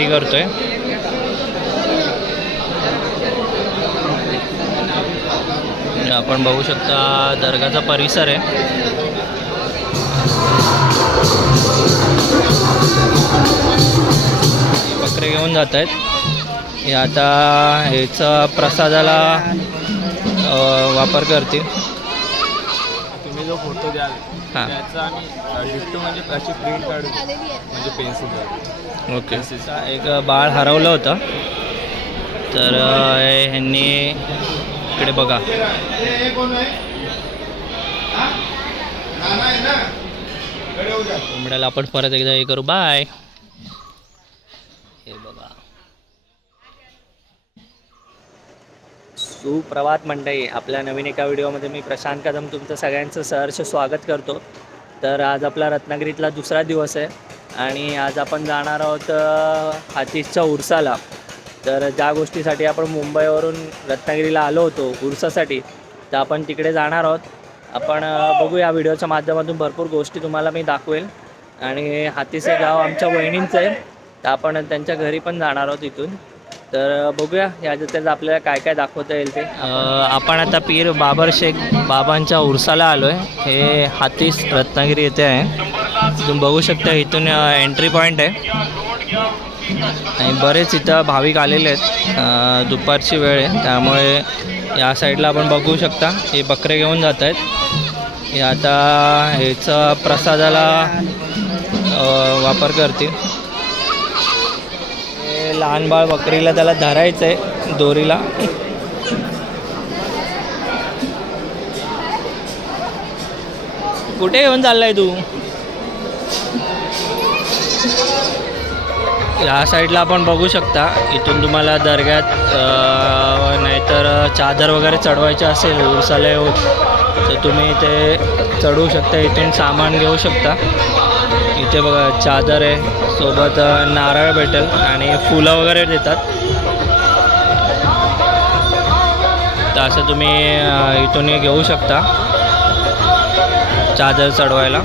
Entry करतोय. आपण बघू शकता दर्गाचा परिसर आहे. बकरे घेऊन जात आहेत. हे आता ह्याचा प्रसादाला वापर करतील. तुम्ही जो फोटो द्याल त्याचा आम्ही गिफ्ट म्हणजे त्याची प्रिंट काढू म्हणजे पेन्सिल. ओके. एक बाळ हरवलं होतं तर ह्यांनी इकडे बघा कोंबड्याला आपण परत एकदा हे करू. बाय. हे बघा. सुप्रभात मंडळी, आपल्या नवीन एका व्हिडिओमध्ये मी प्रशांत कदम तुमचं सगळ्यांचं सहर्ष स्वागत करतो. तर आज आपला रत्नागिरीतला दुसरा दिवस आहे आणि आज आपण जाणार आहोत हातीसच्या उरसाला. तर ज्या गोष्टीसाठी आपण मुंबईवरून रत्नागिरीला आलो होतो उरसासाठी, तर आपण तिकडे जाणार आहोत. आपण बघू या व्हिडिओच्या माध्यमातून भरपूर गोष्टी तुम्हाला मी दाखवेल. आणि हातीस हे गाव आमच्या वहिनींचं आहे, तर आपण त्यांच्या घरी पण जाणार आहोत इथून. तर बघूया याच्यात आपल्याला काय काय दाखवता येईल ते. आपण आता पीर बाबर शेख बाबांच्या उरसाला आलो आहे. हे हातीस रत्नागिरी येथे आहे. तुम्ही बघू शकता इथून एंट्री पॉईंट आहे आणि बरेच इथं भाविक आलेले आहेत. दुपारची वेळ आहे त्यामुळे या साईडला आपण बघू शकता हे बकरे घेऊन जात आहेत. हे आता ह्याचा प्रसादाला वापर करतील. हे लहान बाळ बकरीला त्याला धरायचं आहे दोरीला. कुठे घेऊन चाललाय तू? या साईडला आपण बघू शकता इथून तुम्हाला दर्ग्यात नाहीतर चादर वगैरे चढवायचे असेल उरसाला येऊन तर तुम्ही इथे चढवू शकता. इथून सामान घेऊ शकता. इथे बघा चादर आहे, सोबत नारळ भेटेल आणि फुलं वगैरे देतात. तर असं तुम्ही इथून घेऊ शकता चादर चढवायला.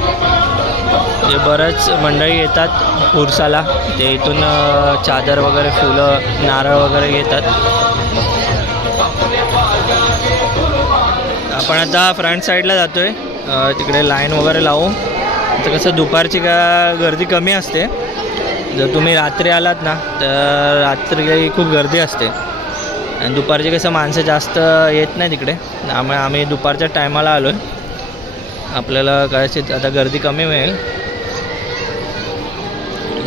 जे बरंच मंडळी येतात उरसाला, ते इथून चादर वगैरे फुलं नारळ वगैरे घेतात. आपण आता फ्रंट साईडला जातो आहे. तिकडे लाईन वगैरे लावू. तर कसं दुपारची गर्दी कमी असते. जर तुम्ही रात्री आलात ना तर रात्री खूप गर्दी असते आणि दुपारची कसं माणसं जास्त येत नाही तिकडे, त्यामुळे आम्ही दुपारच्या टायमाला आलो आहे. आपल्याला कदाचित आता गर्दी कमी मिळेल.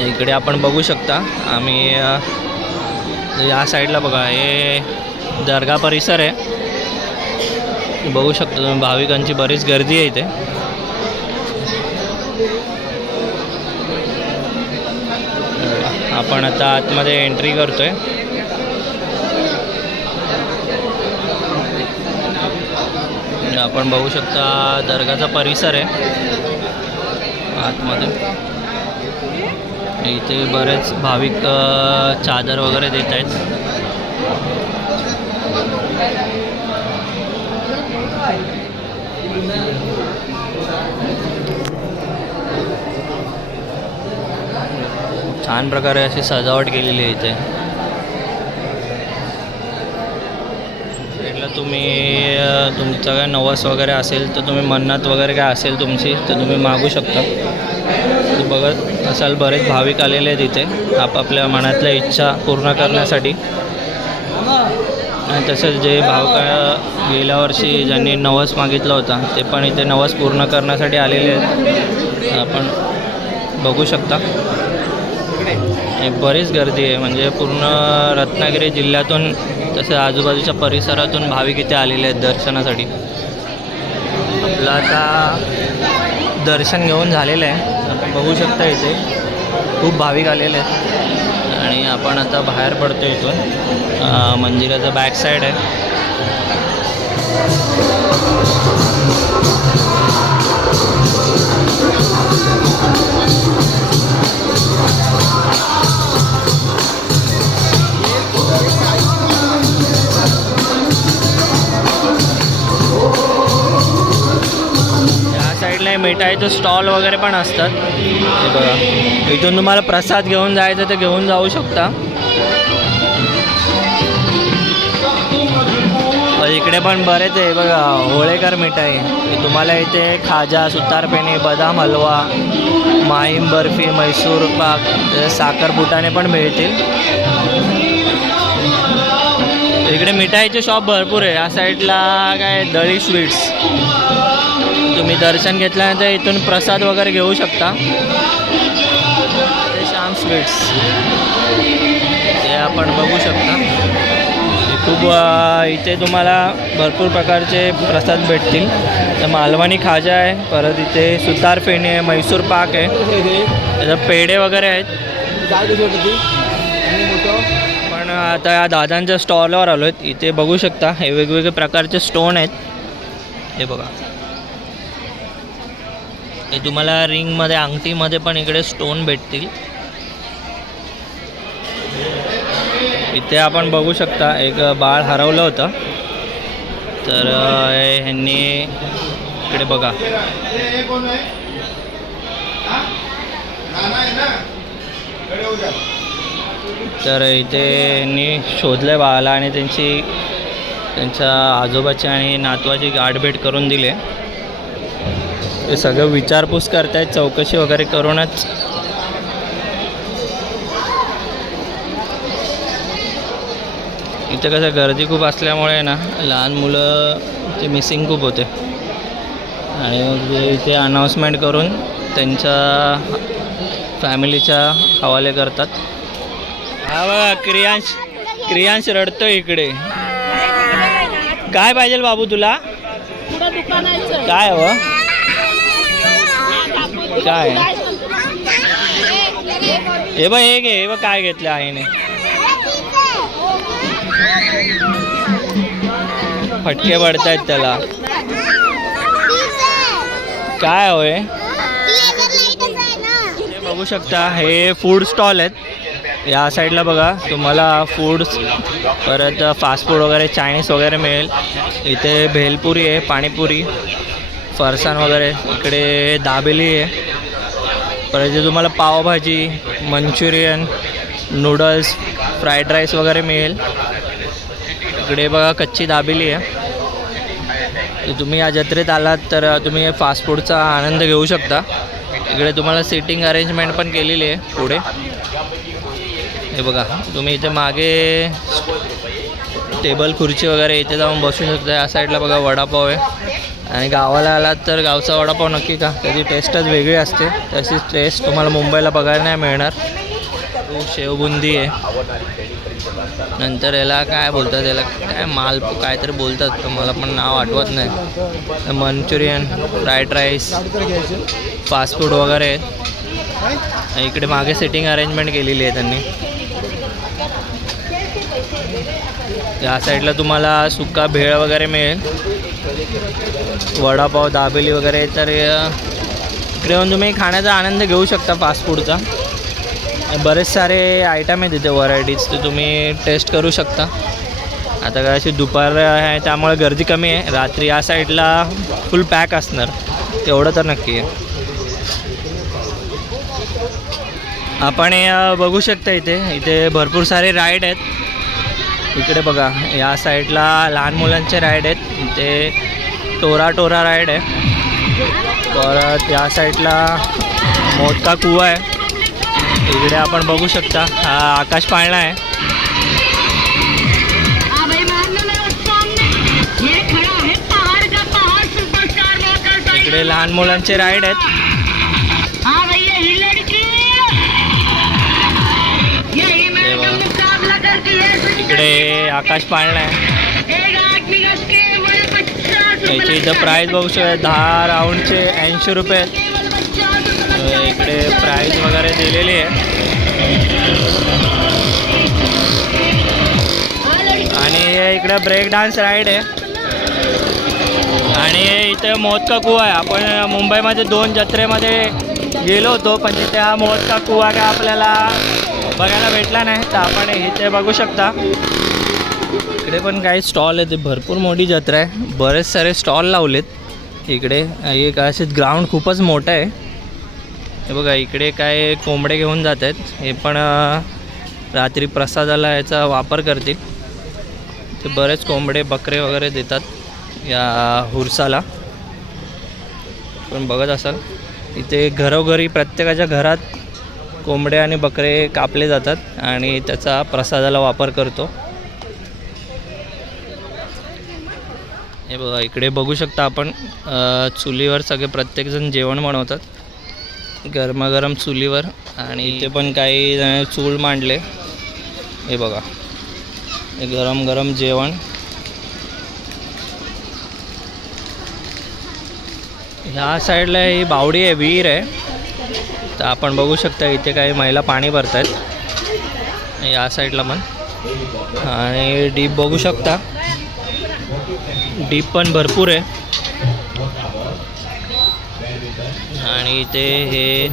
इकडे आपण बघू शकता आम्ही या साईडला बघा हे दर्गा परिसर आहे. बघू शकता तुम्ही भाविकांची बरीच गर्दी आहे इथे. आपण आता आतमध्ये एंट्री करतोय. आपण बघू शकता दर्गाचा परिसर आहे आतमध्ये. इथे बरेच भाविक चादर वगैरे देत आहेत. छान प्रकारे अशी सजावट केलेली आहे इथे. तुम्ही तुमचं काय नवस वगैरे असेल तर तुम्ही मन्नत वगैरे काय असेल तुमची तर तुम्ही मागू शकता. बघत असाल बरेच भाविक आलेले आहेत इथे आपापल्या मनातल्या इच्छा पूर्ण करण्यासाठी. आणि तसंच जे भाविक गेल्या वर्षी ज्यांनी नवस मागितला होता ते पण इथे नवस पूर्ण करण्यासाठी आलेले आहेत. आपण बघू शकता बरीच गर्दी आहे. म्हणजे पूर्ण रत्नागिरी जिल्ह्यातून तसे आजूबाजूच्या परिसरातून भाविक इथे आलेले आहेत दर्शनासाठी. आपलं आता दर्शन घेऊन झालेलं आहे. आपण बघू शकता इथे खूप भाविक आलेले आहेत आणि आपण आता बाहेर पडतो इथून. मंदिराचं बॅक साईड आहे. मिठाईचं स्टॉल वगैरे पण असतात. हे बघा, इथून तुम्हाला प्रसाद घेऊन जायचं तर घेऊन जाऊ शकता. इकडे पण बरेच आहे बघा, होळेकर मिठाई. तुम्हाला इथे खाजा, सुतारपेनी, बदाम हलवा, माहीम बर्फी, मैसूर पाक, साखरपुटाने पण मिळतील. इकडे मिठाईचे शॉप भरपूर आहे. या साईडला काय दळी स्वीट्स, तुम्ही दर्शन घेतल्यानंतर इथून प्रसाद वगैरे घेऊ शकता. ते श्याम स्वीट्स ते आपण बघू शकता. खूप इथे तुम्हाला भरपूर प्रकारचे प्रसाद भेटतील. तर मालवणी खाजा आहे, परत इथे सुतार फेणी आहे, मैसूर पाक आहे, त्याच्यात पेढे वगैरे आहेत. पण आता या दादांच्या स्टॉलवर आलो आहेत. इथे बघू शकता हे वेगवेगळे प्रकारचे स्टोन आहेत. हे बघा, हे तुम्हाला रिंगमध्ये, अंगठीमध्ये पण इकडे स्टोन भेटतील. इथे आपण बघू शकता एक बाळ हरवलं होतं, तर ह्यांनी इकडे बघा, तर इथे यांनी शोधलं बाळाला आणि त्यांच्या आजोबाची आणि नातवाची गाठभेट करून दिली. ते सगळं विचारपूस करतायत, चौकशी वगैरे करूनच. इथे कसं गर्दी खूप असल्यामुळे ना लहान मुलं ते मिसिंग खूप होते आणि मग इथे अनाऊन्समेंट करून त्यांच्या फॅमिलीच्या हवाले करतात. हा बघा, क्रियांश रडतो इकडे. काय पाहिजे बाबू तुला? काय हवं? काय हे बघ, हे बघ काय घेतलं आईने. फटके पडतायत त्याला. काय होय? हे बघू शकता, हे फूड स्टॉल आहेत. या साईडला बघा तुम्हाला फूड्स, परत फास्ट फूड वगैरे, चायनीज वगैरे मिळेल. इथे भेलपुरी आहे, पाणीपुरी, फरसाण वगैरे. इकडे दाबेली आहे. परत इथे तुम्हाला pav bhaji, Manchurian, noodles, fried rice वगैरे मिळेल. इकडे बघा कच्ची दाबेली आहे. तुम्ही या जत्रेत आलात तर तुम्ही फास्ट फूडचा आनंद घेऊ शकता. इकडे तुम्हाला सिटिंग अरेंजमेंट पण केलेली आहे पुढे. हे बघा, तुम्ही इथे मागे टेबल खुर्ची वगैरे इथे जाऊन बसू शकता. या साईडला बघा वडापाव आहे. आणि गावाला आलात तर गावचा वडापाव नक्की का, त्याची टेस्टच वेगळी असते. तशीच टेस्ट तुम्हाला मुंबईला बघायला नाही मिळणार. शेवबुंदी आहे. नंतर याला काय बोलतात, याला काय माल काहीतरी बोलतात, तर मला पण नाव आठवत नाही. Manchurian, fried rice, fast food वगैरे आहेत. इकडे मागे सिटिंग अरेंजमेंट केलेली आहे त्यांनी. या साईडला तुम्हाला सुका भेळ वगैरे मिळेल, वडापाव, दाबेली वगैरे. तर इकडे येऊन तुम्ही खाण्याचा आनंद घेऊ शकता फास्ट फूडचा. बरेच सारे आयटम आहेत तिथे, व्हरायटीज, ते तुम्ही टेस्ट करू शकता. आता काय अशी दुपार आहे त्यामुळे गर्दी कमी आहे. रात्री या साईडला फुल पॅक असणार, तेवढं तर नक्की आहे. आपण बघू शकता इथे भरपूर सारे राईड आहेत. इकडे बघा, या साईडला लहान मुलांचे राईड आहेत. इथे टोरा राईड आहे. परत या साईडला मोदका कुवा आहे. इकडे आपण बघू शकता हा आकाश पाळणा आहे. इकडे लहान मुलांचे राईड आहेत. इकडे आकाश पाळणा आहे. याची इथं प्राईस बघू शकता, 10 राऊंडचे 80 रुपये. इकडे प्राईज वगैरे दिलेली आहे. आणि इकडे ब्रेक डान्स राईड आहे. आणि इथे मोदका कुवा आहे. आपण मुंबईमध्ये 2 जत्रेमध्ये गेलो होतो, पण तिथे हा मोदका कुवा काय आपल्याला बघायला भेटला नाही. तर आपण इथे बघू शकता. इकडे पण काही स्टॉल आहेत. भरपूर मोठी जत्रा आहे, बरेच सारे स्टॉल लावलेत. इकडे एक असेच ग्राउंड खूपच मोठं आहे. हे बघा इकडे काय कोंबडे घेऊन जात आहेत. हे पण रात्री प्रसादाला याचा वापर करतील. ते बरेच कोंबडे बकरे वगैरे देतात या हुरसाला. पण बघत असाल इथे घरोघरी प्रत्येकाच्या घरात कोंबडे आणि बकरे कापले जातात आणि त्याचा प्रसादाला वापर करतो. हे बघा इकडे बघू शकता आपण चुलीवर सगळे प्रत्येकजण जेवण बनवतात गरमागरम चुलीवर. आणि इथे पण काही चूल मांडले. हे बघा हे गरम गरम जेवण. ह्या साईडला ही बावडी आहे, विहीर आहे. तर आपण बघू शकता इथे काही महिला पाणी भरत आहेत या साईडला पण. आणि डीप बघू शकता, डीप पण भरपूर आहे. आणि इथे हे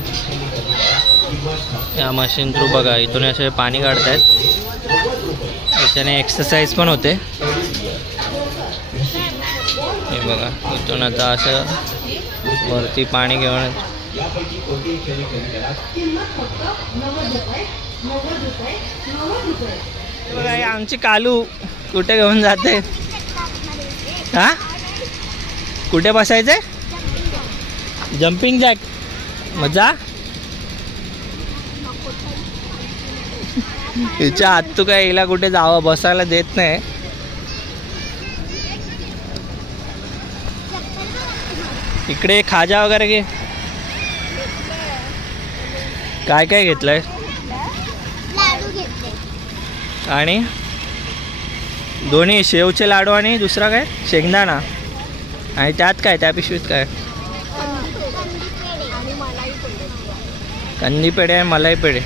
या मशीन थ्रू बघा इथून असे पाणी काढत आहेत. याच्याने एक्सरसाइज पण होते. हे बघा इथून आता असं वरती पाणी घेऊन बघा आमची कालू कुठे घेऊन जाते. हा कुठे बसायचंय? Jumping jack. मजा हिच्या हात तू काय हिला कुठे जावं बसायला देत नाही. इकडे खाजा वगैरे घे. काय काय घेतलंय? आणि दोन्ही शेवचे लाडू आणि दुसरा काय शेंगदाणा. आणि त्यात काय त्या पिशवीत काय? कंदी पेढे आणि मलाई पेढे.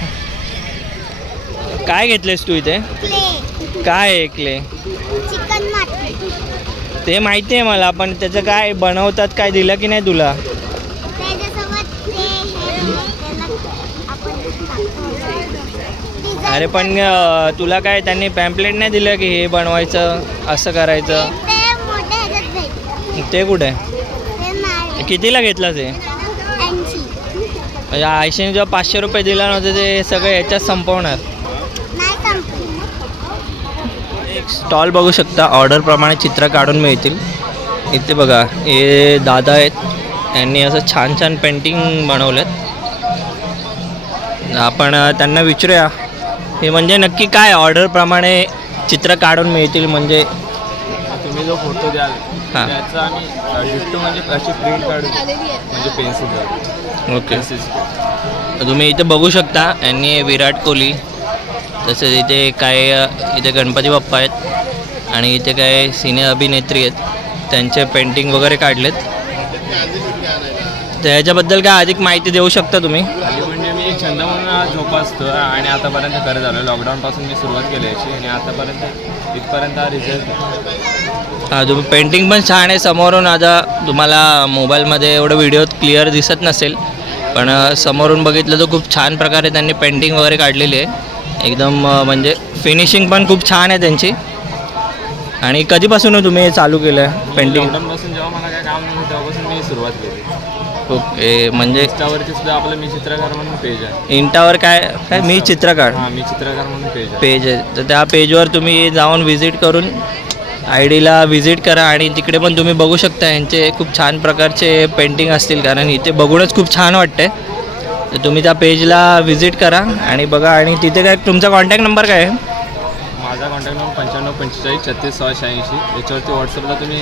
काय घेतलेस तू इथे? काय आहे क्ले? ते माहिती आहे मला, पण त्याचं काय बनवतात काय दिलं की नाही तुला? अरे पण तुला काय त्यांनी पॅम्पलेट नाही दिलं की हे बनवायचं असं करायचं? ते कुठे? कितीला घेतलं ते? 80 जेव्हा 500 रुपये दिला नव्हते ते सगळे याच्यात संपवणार. एक स्टॉल बघू शकता, ऑर्डरप्रमाणे चित्र काढून मिळतील. इथे बघा हे दादा आहेत, यांनी असं छान छान पेंटिंग बनवलेत. आपण त्यांना विचारूया हे म्हणजे नक्की काय ऑर्डरप्रमाणे चित्र काढून मिळतील. म्हणजे तुम्ही जो फोटो द्याल त्याचा आम्ही डिट्टो म्हणजे अशी प्रिंट काढू म्हणजे पेन्सिल. ओके तुम्ही इथे बघू शकता यांनी विराट कोहली, तसेच इथे काय इथे गणपती बाप्पा आहेत आणि इथे काय सिने अभिनेत्री आहेत, त्यांचे पेंटिंग वगैरे काढलेत. तर ह्याच्याबद्दल काय अधिक माहिती देऊ शकता तुम्ही? म्हणजे मी एक छंद म्हणून जोपासतो आणि आतापर्यंत करत आलो. लॉकडाऊनपासून मी सुरुवात केली याची आणि आतापर्यंत इथपर्यंत हा रिझल्ट. हां तुम्ही पेंटिंग पण छान आहे समोरून. आता तुम्हाला मोबाईलमध्ये एवढं व्हिडिओ क्लिअर दिसत नसेल, पण समोरून बघितलं तर खूप छान प्रकारे त्यांनी पेंटिंग वगैरे काढलेली आहे. एकदम म्हणजे फिनिशिंग पण खूप छान आहे त्यांची. आणि कधीपासून तुम्ही हे चालू केलं आहे पेंटिंग? लॉकडाऊनपासून जेव्हा मला काय काम नव्हतं तेव्हापासून मी सुरुवात केली. ओके म्हणजे इंस्टावरती सुद्धा आपलं मी चित्रकार म्हणून पेज आहे. इंस्टावर काय काय मी चित्रकार हां मी चित्रकार म्हणून पेज आहे. तर त्या पेजवर तुम्ही जाऊन व्हिजिट करून आयडीला व्हिजिट करा. आणि तिकडे पण तुम्ही बघू शकता यांचे खूप छान प्रकारचे पेंटिंग असतील, कारण इथे बघूनच खूप छान वाटते. तर तुम्ही त्या पेजला व्हिजिट करा आणि बघा. आणि तिथे काय तुमचा कॉन्टॅक्ट नंबर काय आहे? माझा कॉन्टॅक्ट नंबर 9545363686. याच्यावरती व्हॉट्सअपला तुम्ही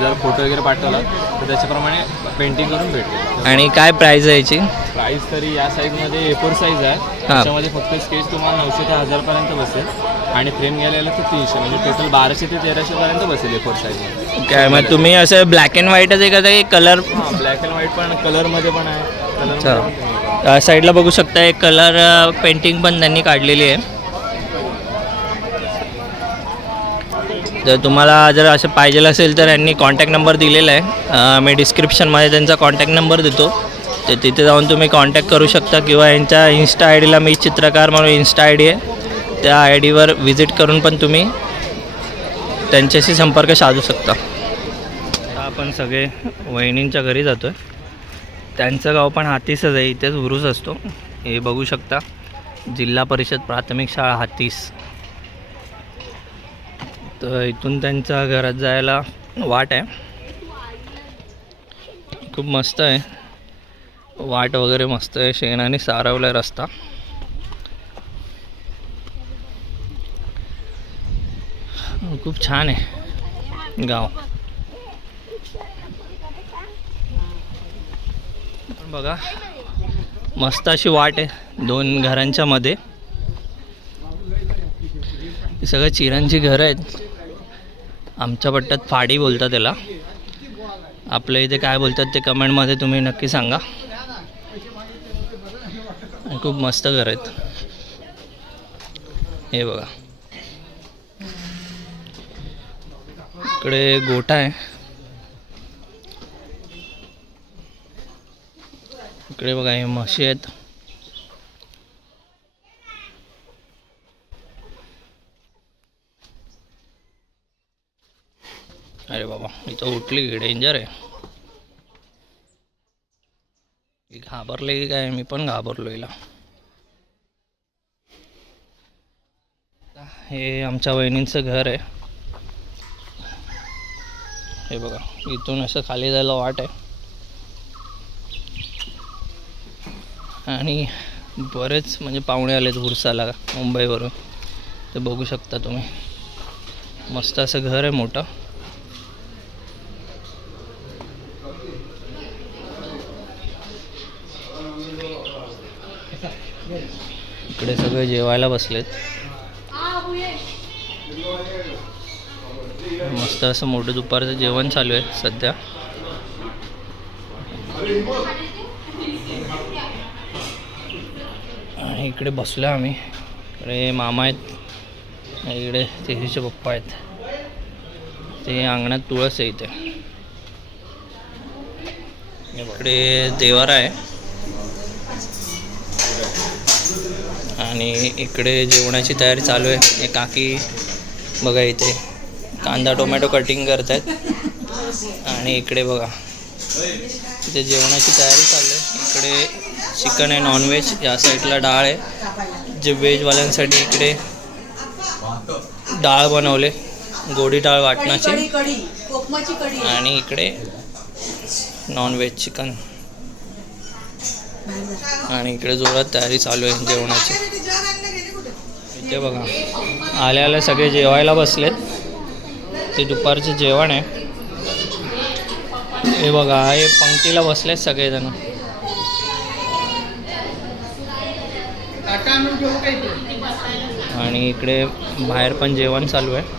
जर फोटो वगैरे पाठवला तर त्याच्याप्रमाणे पेंटिंग करून भेटेल. आणि काय प्राईज आहे याची? प्राईस तरी या साईजमध्ये A4 साईज आहे. त्याच्यामध्ये फक्त स्केच तुम्हाला 900 ते 1000पर्यंत बसेल आणि फ्रेम घ्यायला तर 300, म्हणजे टोटल 1200 ते 1300पर्यंत बसेल A4 साईजमध्ये. काय मग तुम्ही असं ब्लॅक अँड व्हाईटच आहे का ते कलर? ब्लॅक अँड व्हाईट पण कलरमध्ये पण आहे. अच्छा साईडला बघू शकता एक कलर पेंटिंग पण त्यांनी काढलेली आहे. जर तुम्हाला जर असं पाहिजे असेल तर यांनी कॉन्टॅक्ट नंबर दिलेला आहे. मी डिस्क्रिप्शनमध्ये त्यांचा कॉन्टॅक्ट नंबर देतो, तर तिथे जाऊन तुम्ही कॉन्टॅक्ट करू शकता. किंवा यांच्या इन्स्टा आय डीला मी चित्रकार म्हणून इन्स्टा आय डी आहे, त्या आय डीवर व्हिजिट करून पण तुम्ही त्यांच्याशी संपर्क साधू शकता. आपण सगळे वहिनींच्या घरी जातो आहे. त्यांचं गाव पण हातीसच आहे, इथेच उरूस असतो. हे बघू शकता, जिल्हा परिषद प्राथमिक शाळा हातीस. तर इथून त्यांच्या घरात जायला वाट आहे. खूप मस्त आहे, वाट वगैरे मस्त आहे, शेणाने सारवला रस्ता. खूप छान आहे गाव. बघा मस्त अशी वाट आहे 2 घरांच्या मध्ये. सगळं चिरांची घरं आहेत. आमच्या पट्ट्यात फाडी बोलतात त्याला, आपल्या इथे काय बोलतात ते कमेंटमध्ये तुम्ही नक्की सांगा. खूप मस्त घर आहेत. हे बघा इकडे गोठा आहे, इकडे बघा हे म्हशी आहेत. अरे बाबा इथं उठली की डेंजर आहे. घाबरले की काय, मी पण घाबरलो हिला. हे आमच्या वहिनींचं घर आहे. हे बघा इथून असं खाली जायला वाट आहे. आणि बरेच म्हणजे पाहुणे आलेत उरसाला मुंबईवरून, ते बघू शकता तुम्ही. मस्त असं घर आहे मोठं. इकडे सगळे जेवायला बसलेत. मस्त असं मोठं दुपारचं जेवण चालू आहे सध्या. इकडे बसलो आम्ही. इकडे मामा आहेत, इकडे तेजूचे पप्पा आहेत. ते अंगणात तुळस आहे इथे. इकडे देवारा आहे आणि इकडे जेवणाची तयारी चालू आहे. हे काकी बघा इथे कांदा टोमॅटो कटिंग करत आहेत. आणि इकडे बघा इथे जेवणाची तयारी चालू आहे. इकडे चिकन आहे नॉनव्हेज, या साईडला डाळ आहे. जे व्हेजवाल्यांसाठी इकडे डाळ बनवले, गोडी डाळ वाटणाची. आणि इकडे नॉनव्हेज चिकन. आणि इकडे जोरात तयारी चालू आहे जेवणाची. इथे बघा आले आले सगळे जेवायला बसलेत. ते दुपारचे जेवण आहे. हे बघा हे पंक्तीला बसलेत सगळेजण. आणि इकडे बाहेर पण जेवण चालू आहे.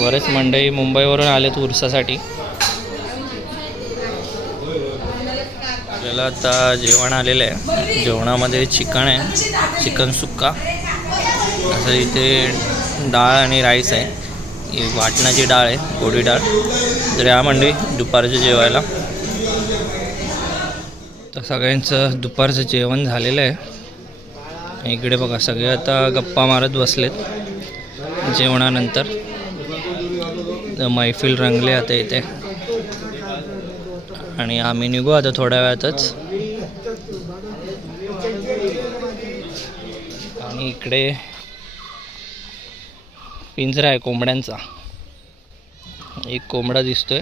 बरेच मंडळी मुंबईवरून आलेत उरसासाठी. आपल्याला आता जेवण आलेलं आहे. जेवणामध्ये चिकन आहे, चिकन सुक्का. असं इथे डाळ आणि राईस आहे. ही वाटणाची डाळ आहे, गोडी डाळ. तर या मंडळी दुपारचं जेवायला. तर सगळ्यांचं दुपारचं जेवण झालेलं आहे. इकडे बघा सगळे आता गप्पा मारत बसलेत जेवणानंतर. मैफिल रंगले आता इथे. आणि आम्ही निघू आता थोड्या वेळातच. आणि इकडे पिंजरा आहे कोंबड्यांचा. एक कोंबडा दिसतोय,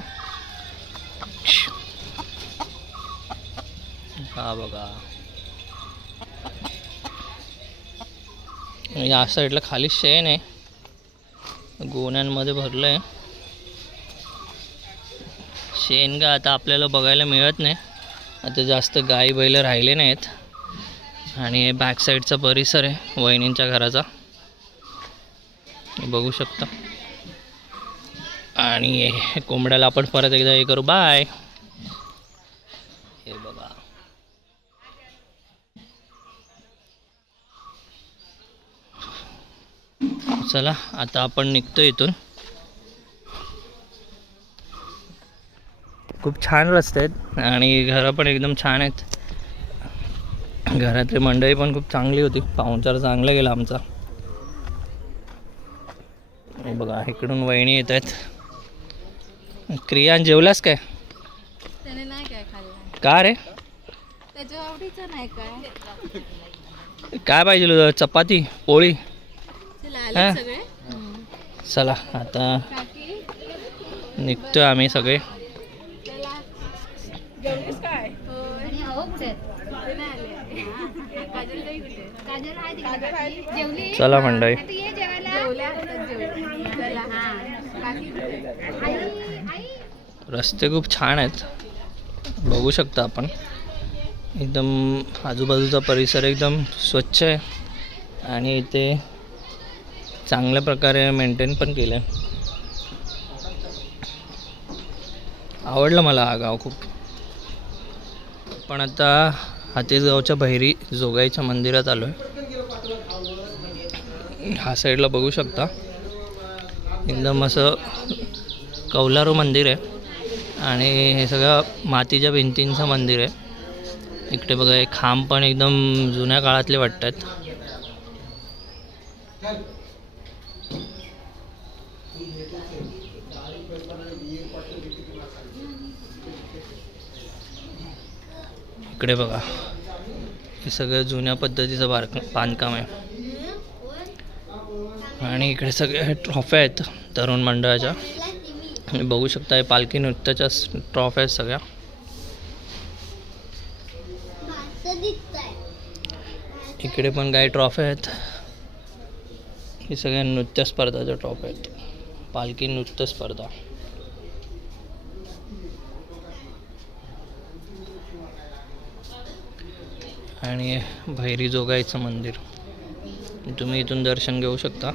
हा बघा. या साईडला खाली शेण आहे, गोण्यांमध्ये भरलं आहे. शेणगा आता आपल्याला बघायला मिळत नाही, आता जास्त गाई बैल राहिले नाहीत. आणि हे बॅक साईडचा परिसर आहे वहिनींच्या घराचा, बघू शकता. आणि कोंबड्याला आपण परत एकदा हे करू, बाय. हे बघा चला आता आपण निघतो इथून. खूप छान रस्ते आहेत आणि घरं पण एकदम छान आहेत. घरातली मंडळी पण खूप चांगली होती, पाहुणचार चांगला गेला आमचा. हे बघा इकडून वहिनी येत आहेत. क्रियान जेवलास काय? त्याने नाही काय खाल्लं, का रे? त्याच्या आवडीचं नाही काय. काय पाहिजे तुझं? चपाती पोळी? चला हा? आले सगळे. चला आता काकी निघतो आम्ही सगळे. चला जेवलीस काय? हो कुठे नाही आले. काजल नाही कुठे? काजल आहे जेवली. चला मंडळी. जेवल्या आताच जेवली. चला काकी रस्ते खूप छान आहेत, बघू शकता आपण. एकदम आजूबाजूचा परिसर एकदम स्वच्छ आहे आणि इथे चांगल्या प्रकारे मेंटेन पण केलं आहे. आवडलं मला हा गाव खूप. पण आता हातीसगावच्या बहिरी जोगाईच्या मंदिरात आलो आहे. हा साईडला बघू शकता एकदम असं कौलारू मंदिर आहे आणि हे सगळं मातीच्या भिंतींचं मंदिर आहे. इकडे बघा हे खांब पण एकदम जुन्या काळातले वाटतात. इकडे बघा हे सगळं जुन्या पद्धतीचं बांधकाम आहे आणि इकडे सगळे ट्रॉफ्या आहेत तरुण मंडळाच्या. तुम्ही बघू शकता हे पालखी नृत्याच्या ट्रॉफ्या आहेत सगळ्या. इकडे पण काही ट्रॉफ्या आहेत. हे सगळ्या नृत्य स्पर्धाच्या ट्रॉफ्या आहेत, पालखी नृत्य स्पर्धा. आणि भैरी जोगाईचं मंदिर, तुम्ही इथून दर्शन घेऊ शकता.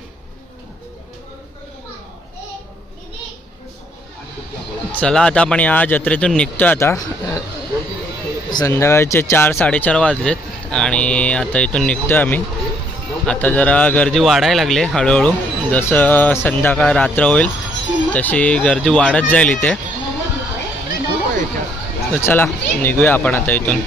चला आता आपण या जत्रेतून निघतो. आता संध्याकाळचे 4-4:30 वाजलेत आणि आता इथून निघतो आम्ही. आता जरा गर्दी वाढायला लागली हळूहळू. जसं संध्याकाळ रात्र होईल तशी गर्दी वाढत जाईल इथे. तर चला निघूया आपण आता इथून.